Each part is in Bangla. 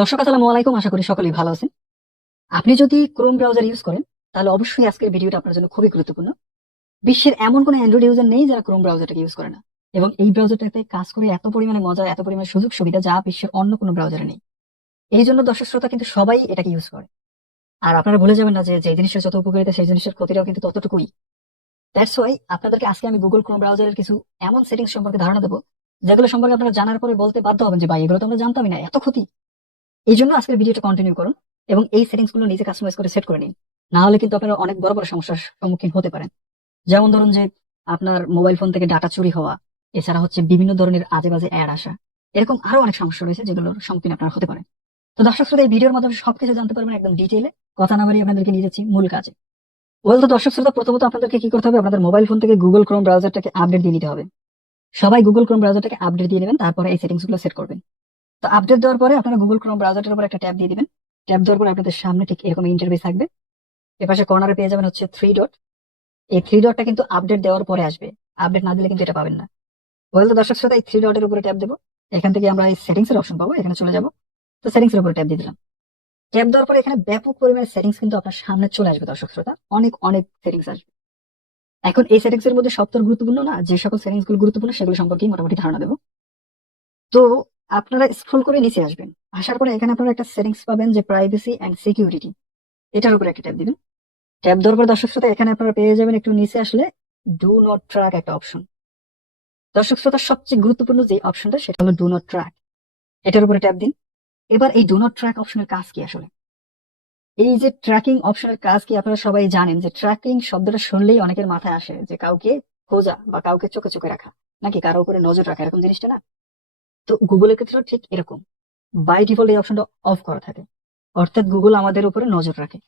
দর্শক আসসালামু আলাইকুম, আশা করি সকলেই ভালো আছেন। আপনি যদি ক্রোম ব্রাউজার ইউজ করেন তাহলে অবশ্যই আজকের ভিডিওটা আপনার জন্য খুবই গুরুত্বপূর্ণ। বিশ্বের এমন কোনো অ্যান্ড্রয়েড ইউজার নেই যারা ক্রোম ব্রাউজারটাকে ইউজ করে না, এবং এই ব্রাউজারটাতে কাজ করে এত পরিমাণে মজা, এত পরিমাণে সুযোগ সুবিধা যা বিশ্বের অন্য কোনো ব্রাউজারে নেই। এই জন্য দর্শক শ্রোতা কিন্তু সবাই এটাকে ইউজ করে। আর আপনারা ভুলে যাবেন না যে যে জিনিসের যত উপকারিতা সেই জিনিসের ক্ষতিটাও কিন্তু ততটুকুই। দ্যাটস ওয়াই আপনাদেরকে আজকে আমি গুগল ক্রোম ব্রাউজারের কিছু এমন সেটিংস সম্পর্কে ধারণা দেবো যেগুলো সম্পর্কে আপনারা জানার পরে বলতে বাধ্য হবেন যে ভাই এগুলো তো আমরা জানতামই না, এত ক্ষতি। এই জন্য আজকের ভিডিওটা কন্টিনিউ করুন এবং এই সেটিংস গুলো নিজে কাস্টমাইজ করে সেট করে নিন। না হলে কিন্তু আপনারা অনেক বড় বড় সমস্যার সম্মুখীন হতে পারেন। যেমন ধরুন যে আপনার মোবাইল ফোন থেকে ডাটা চুরি হওয়া, এছাড়া হচ্ছে বিভিন্ন ধরনের আজে বাজে অ্যাড আসা, এরকম আরো অনেক সমস্যা রয়েছে যেগুলোর সম্মুখীন আপনারা হতে পারেন। তো দর্শক শ্রোতা, এই ভিডিওর মাধ্যমে সবকিছু জানতে পারবেন একদম ডিটেইলে। কথা না বাড়িয়ে আপনাদেরকে নিয়ে যাচ্ছি মূল কাজে। তো দর্শক শ্রোতা, প্রথমত আপনাদেরকে কি করতে হবে, আপনাদের মোবাইল ফোন থেকে গুগল ক্রোম ব্রাউজারটাকে আপডেট দিয়ে নিতে হবে। সবাই গুগল ক্রোম ব্রাউজারটাকে আপডেট দিয়ে নেবেন, তারপরে এই সেটিংস গুলো সেট করবেন। তো আপডেট দেওয়ার পরে আপনারা গুগল ক্রোম ব্রাউজারের উপর একটা ট্যাব দিয়ে দিবেন। ট্যাব দেওয়ার পরে আপনাদের সামনে ঠিক এরকম ইন্টারফেস থাকবে। এপাশে কর্নারে পেয়ে যাবেন হচ্ছে থ্রি ডট। এই থ্রি ডটটা কিন্তু আপডেট দেওয়ার পরে আসবে, আপডেট না দিলে কিন্তু এটা পাবেন না। তো দর্শক শ্রোতা, এই থ্রি ডটের উপরে ট্যাপ দেবো। এখান থেকে আমরা এই সেটিংস এর অপশন পাবো, এখানে চলে যাবো। তো সেটিংস এর উপরে ট্যাপ দিয়ে দিলাম। ট্যাপ দেওয়ার পরে এখানে ব্যাপক পরিমাণে সেটিংস কিন্তু আপনার সামনে চলে আসবে দর্শক শ্রোতা, অনেক অনেক সেটিংস আসবে। এখন এই সেটিংস এর মধ্যে সবচেয়ে গুরুত্বপূর্ণ না, যে সকল সেটিংস গুলো গুরুত্বপূর্ণ সেগুলো সম্পর্কে মোটামুটি ধারণা দেবো। তো আপনারা স্ক্রল করে নিচে আসবেন। আসার পরে এখানে আপনারা একটা সেটিংস পাবেন যে প্রাইভেসি এন্ড সিকিউরিটি, এটার উপরে একটা ট্যাপ দিবেন। ট্যাপ দেওয়ার পর দর্শক শ্রোতা, এখানে আপনারা পেয়ে যাবেন একটু নিচে আসলে ডু নট ট্র্যাক একটা অপশন। দর্শক শ্রোতা, সবচেয়ে গুরুত্বপূর্ণ যে অপশনটা সেটা হলো ডু নট ট্র্যাক। এটার উপরে ট্যাপ দিন। এবার এই ডু নট ট্র্যাক অপশনের কাজ কি আসলে? এই যে ট্র্যাকিং অপশনের কাজ কি আপনারা সবাই জানেন যে ট্র্যাকিং শব্দটা শুনলেই অনেকের মাথায় আসে যে কাউকে খোঁজা বা কাউকে চোখে চোখে রাখা, নাকি কারো উপরে নজর রাখা, এরকম জিনিসটা না। তো গুগলের ক্ষেত্রেও ঠিক এরকম। বাই ডিফল্ট এই অপশনটা অফ করা থাকে, অর্থাৎ গুগল আমাদের উপরে নজর রাখে।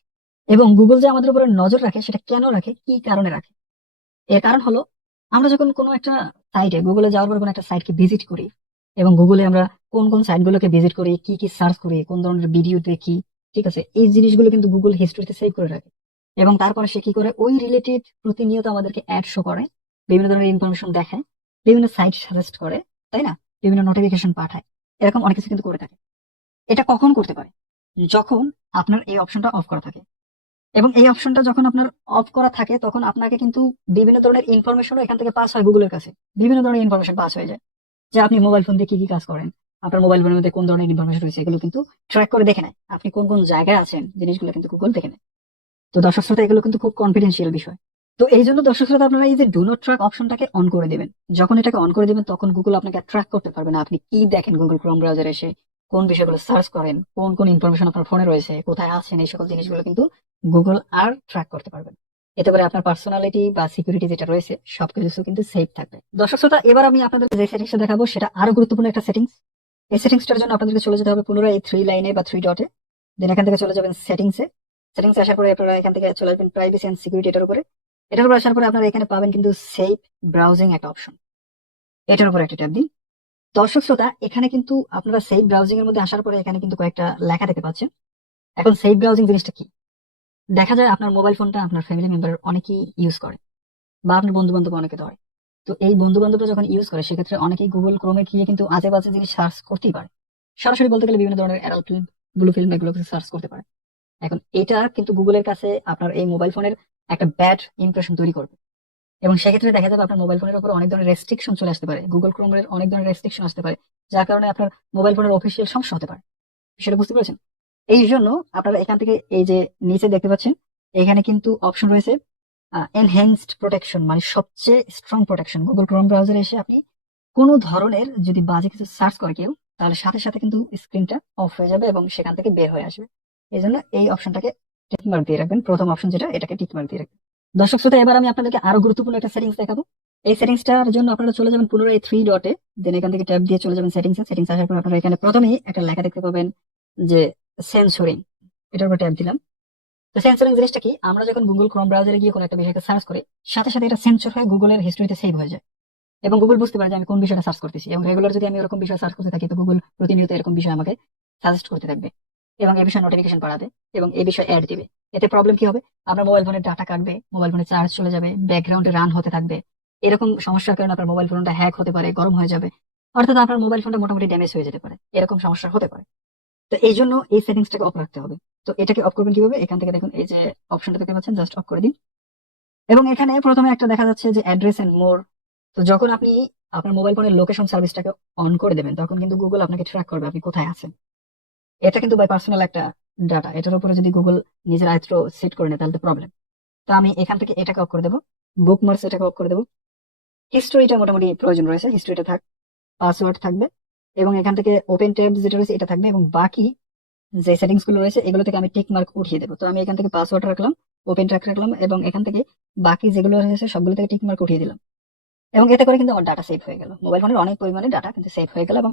এবং গুগল যে আমাদের উপরে নজর রাখে সেটা কেন রাখে, কি কারণে রাখে? এর কারণ হলো, আমরা যখন কোনো একটা সাইটে গুগলে যাওয়ার পর কোনো একটা সাইটকে ভিজিট করি, এবং গুগলে আমরা কোন কোন সাইট গুলোকে ভিজিট করি, কি কি সার্চ করি, কোন ধরনের ভিডিও দেখি, ঠিক আছে, এই জিনিসগুলো কিন্তু গুগল হিস্ট্রিতে সেভ করে রাখে। এবং তারপরে সে কি করে, ওই রিলেটেড প্রতিনিয়ত আমাদেরকে অ্যাড শো করে, বিভিন্ন ধরনের ইনফরমেশন দেখায়, বিভিন্ন সাইট সাজেস্ট করে, তাই না, বিভিন্ন নোটিফিকেশন পাঠায়, এরকম অনেক কিছু কিন্তু করে থাকে। এটা কখন করতে পারে? যখন আপনার এই অপশনটা অফ করা থাকে। এবং এই অপশনটা যখন আপনার অফ করা থাকে তখন আপনাকে কিন্তু বিভিন্ন ধরনের ইনফরমেশনও এখান থেকে পাস হয় গুগলের কাছে। বিভিন্ন ধরনের ইনফরমেশন পাস হয়ে যায়, যে আপনি মোবাইল ফোন দিয়ে কি কি কাজ করেন, আপনার মোবাইল ফোনের মধ্যে কোন ধরনের ইনফরমেশন রয়েছে, এগুলো কিন্তু ট্র্যাক করে দেখে নেয়। আপনি কোন কোন জায়গায় আছেন, জিনিসগুলো কিন্তু গুগল দেখে নেয়। তো দর্শক শ্রোতা, এগুলো কিন্তু খুব কনফিডেন্সিয়াল বিষয়। তো এই জন্য দর্শক শ্রোতা, আপনারা এই যে ডু নট ট্র্যাক অপশনটাকে অন করে দিবেন। যখন এটাকে অন করে দিবেন তখন গুগল আপনাকে ট্র্যাক করতে পারবে না, আপনি কি দেখেন গুগল ক্রোম ব্রাউজারে এসে, কোন বিষয়গুলো সার্চ করেন, কোন কোন ইনফরমেশন আপনার ফোনে রয়েছে, কোথায় আছেন, এই সকল জিনিসগুলো কিন্তু গুগল আর ট্র্যাক করতে পারবে না। এতে করে আপনার পার্সোনালিটি বা সিকিউরিটি যেটা রয়েছে সবকিছু কিন্তু সেফ থাকবে। দর্শক শ্রোতা, এবার আমি আপনাদের যে সেটিংসটা দেখাবো সেটা আরো গুরুত্বপূর্ণ একটা সেটিংস। এই সেটিংসটার জন্য আপনাদেরকে চলে যেতে হবে পুনরায় এই থ্রি লাইনে বা থ্রি ডটে। দেন এখান থেকে চলে যাবেন সেটিংসে। সেটিংস আসার পরে আপনারা এখান থেকে চলে আসবেন প্রাইভেসি এন্ড সিকিউরিটি, এটার উপরে। এটার উপর আসার পরে আপনারা এখানে পাবেন কিন্তু সেফ ব্রাউজিং একটা অপশন, এটার উপর একটা ট্যাপ দিন। দর্শক শ্রোতা, এখানে কিন্তু আপনারা সেফ ব্রাউজিং এর মধ্যে আসার পরে এখানে কিন্তু কয়েকটা লেখা দেখতে পাচ্ছেন। এখন সেফ ব্রাউজিং জিনিসটা কি? দেখা যায় আপনার মোবাইল ফোনটা আপনার ফ্যামিলি মেম্বার অনেকেই ইউজ করে, বা আপনার বন্ধু বান্ধব অনেকে ধরে। তো এই বন্ধু বান্ধবরা যখন ইউজ করে সেক্ষেত্রে অনেকেই গুগল ক্রোমে গিয়ে কিন্তু আজে বাজে জিনিস সার্চ করতেই পারে। সরাসরি বলতে গেলে বিভিন্ন ধরনের অ্যাডাল্ট ফিল্ম, ব্লু ফিল্ম, এগুলো সার্চ করতে পারে। এখন এটা কিন্তু গুগলের কাছে আপনার এই মোবাইল ফোনের একটা ব্যাড ইমপ্রেশন তৈরি করবে। এবং সেক্ষেত্রে দেখা যাবে আপনার মোবাইল ফোনের উপর অনেক ধরনের রেস্ট্রিকশন চলে আসতে পারে, গুগল ক্রোমের অনেক ধরনের রেস্ট্রিকশন আসতে পারে, যার কারণে আপনার মোবাইল ফোনের অফিসিয়াল সমস্যা হতে পারে। সেটা বুঝতে পেরেছেন? এই জন্য আপনারা এখান থেকে এই যে নিচে দেখতে পাচ্ছেন, এখানে কিন্তু অপশন রয়েছে এনহ্যান্সড প্রোটেকশন, মানে সবচেয়ে স্ট্রং প্রোটেকশন। গুগল ক্রোম ব্রাউজারে এসে আপনি কোনো ধরনের যদি বাজে কিছু সার্চ করে কেউ, তাহলে সাথে সাথে কিন্তু স্ক্রিনটা অফ হয়ে যাবে এবং সেখান থেকে বের হয়ে আসবে। এই জন্য এই অপশনটাকে টিক মার্ক দিয়ে রাখবেন, প্রথম অপশন যেটা, এটাকে টিক মার্ক দিয়ে রাখবেন। দর্শক শ্রোতা, এবার আমি আপনাদেরকে আরো গুরুত্বপূর্ণ একটা সেটিংস দেখাবো। এই সেটিংসটার জন্য আপনারা চলে যাবেন পুনরায় থ্রি ডটে। দেন এখান থেকে ট্যাপ দিয়ে চলে যাবেন সেটিংস। সেটিংস আসার পর আপনারা এখানে প্রথমেই একটা লেখা দেখতে পাবেন যে সেন্সরিং, এটার উপর ট্যাপ দিলাম। তো সেন্সরিং জিনিসটা কি? আমরা যখন গুগল ক্রোম ব্রাউজারে গিয়ে কোনো একটা বিষয়কে সার্চ করি, সাথে সাথে এটা সেন্সর হয়ে গুগলের হিস্ট্রিতে সেভ হয়ে যায়, এবং গুগল বুঝতে পারে যে আমি কোন বিষয়টা সার্চ করতেছি। এবং রেগুলার যদি আমি এরকম বিষয় সার্চ করতে থাকি, তো গুগল প্রতিনিয়ত এরকম বিষয় আমাকে সাজেস্ট করতে থাকবে, এবং এই বিষয়ে নোটিফিকেশন পাঠাবে, এবং এই বিষয়ে অ্যাড দিবে। এতে প্রবলেম কি হবে? আপনার মোবাইল ফোনের ডাটা কাটবে, মোবাইল ফোনে চার্জ চলে যাবে, ব্যাকগ্রাউন্ডে রান হতে থাকবে। এরকম সমস্যার কারণে আপনার মোবাইল ফোনটা হ্যাক হতে পারে, গরম হয়ে যাবে, অর্থাৎ আপনার মোবাইল ফোনটা মোটামুটি ড্যামেজ হয়ে যেতে পারে, এরকম সমস্যা হতে পারে। তো এই জন্য এই সেটিংসটাকে অফ রাখতে হবে। তো এটাকে অফ করবেন কিভাবে? এখান থেকে দেখুন এই যে অপশনটা দেখতে পাচ্ছেন, জাস্ট অফ করে দিন। এবং এখানে প্রথমে একটা দেখা যাচ্ছে যে অ্যাড্রেস এন্ড মোর। তো যখন আপনি আপনার মোবাইল ফোনের লোকেশন সার্ভিসটাকে অন করে দেবেন, তখন কিন্তু গুগল আপনাকে ট্র্যাক করবে আপনি কোথায় আছেন। এটা কিন্তু বাই পার্সোনাল একটা ডাটা, এটার উপরে যদি গুগল নিজের আয়ত্ত সেট করে নেয় তাহলে তো প্রবলেম। তো আমি এখান থেকে এটাকে অফ করে দেবো, বুক মার্কস এটাকে অফ করে দেবো। হিস্টোরিটা মোটামুটি প্রয়োজন রয়েছে, হিস্টোরিটা থাক, পাসওয়ার্ড থাকবে, এবং এখান থেকে ওপেন ট্যাবস যেটা রয়েছে এটা থাকবে, এবং বাকি যে সেটিংস গুলো রয়েছে এগুলো থেকে আমি টিক মার্ক উঠিয়ে দেবো। তো আমি এখান থেকে পাসওয়ার্ড রাখলাম, ওপেন ট্র্যাক রাখলাম, এবং এখান থেকে বাকি যেগুলো রয়েছে সবগুলো থেকে টিক মার্ক উঠিয়ে দিলাম। এবং এতে করে কিন্তু আমার ডাটা সেভ হয়ে গেল, মোবাইল ফোনের অনেক পরিমাণে ডাটা কিন্তু সেভ হয়ে গেল এবং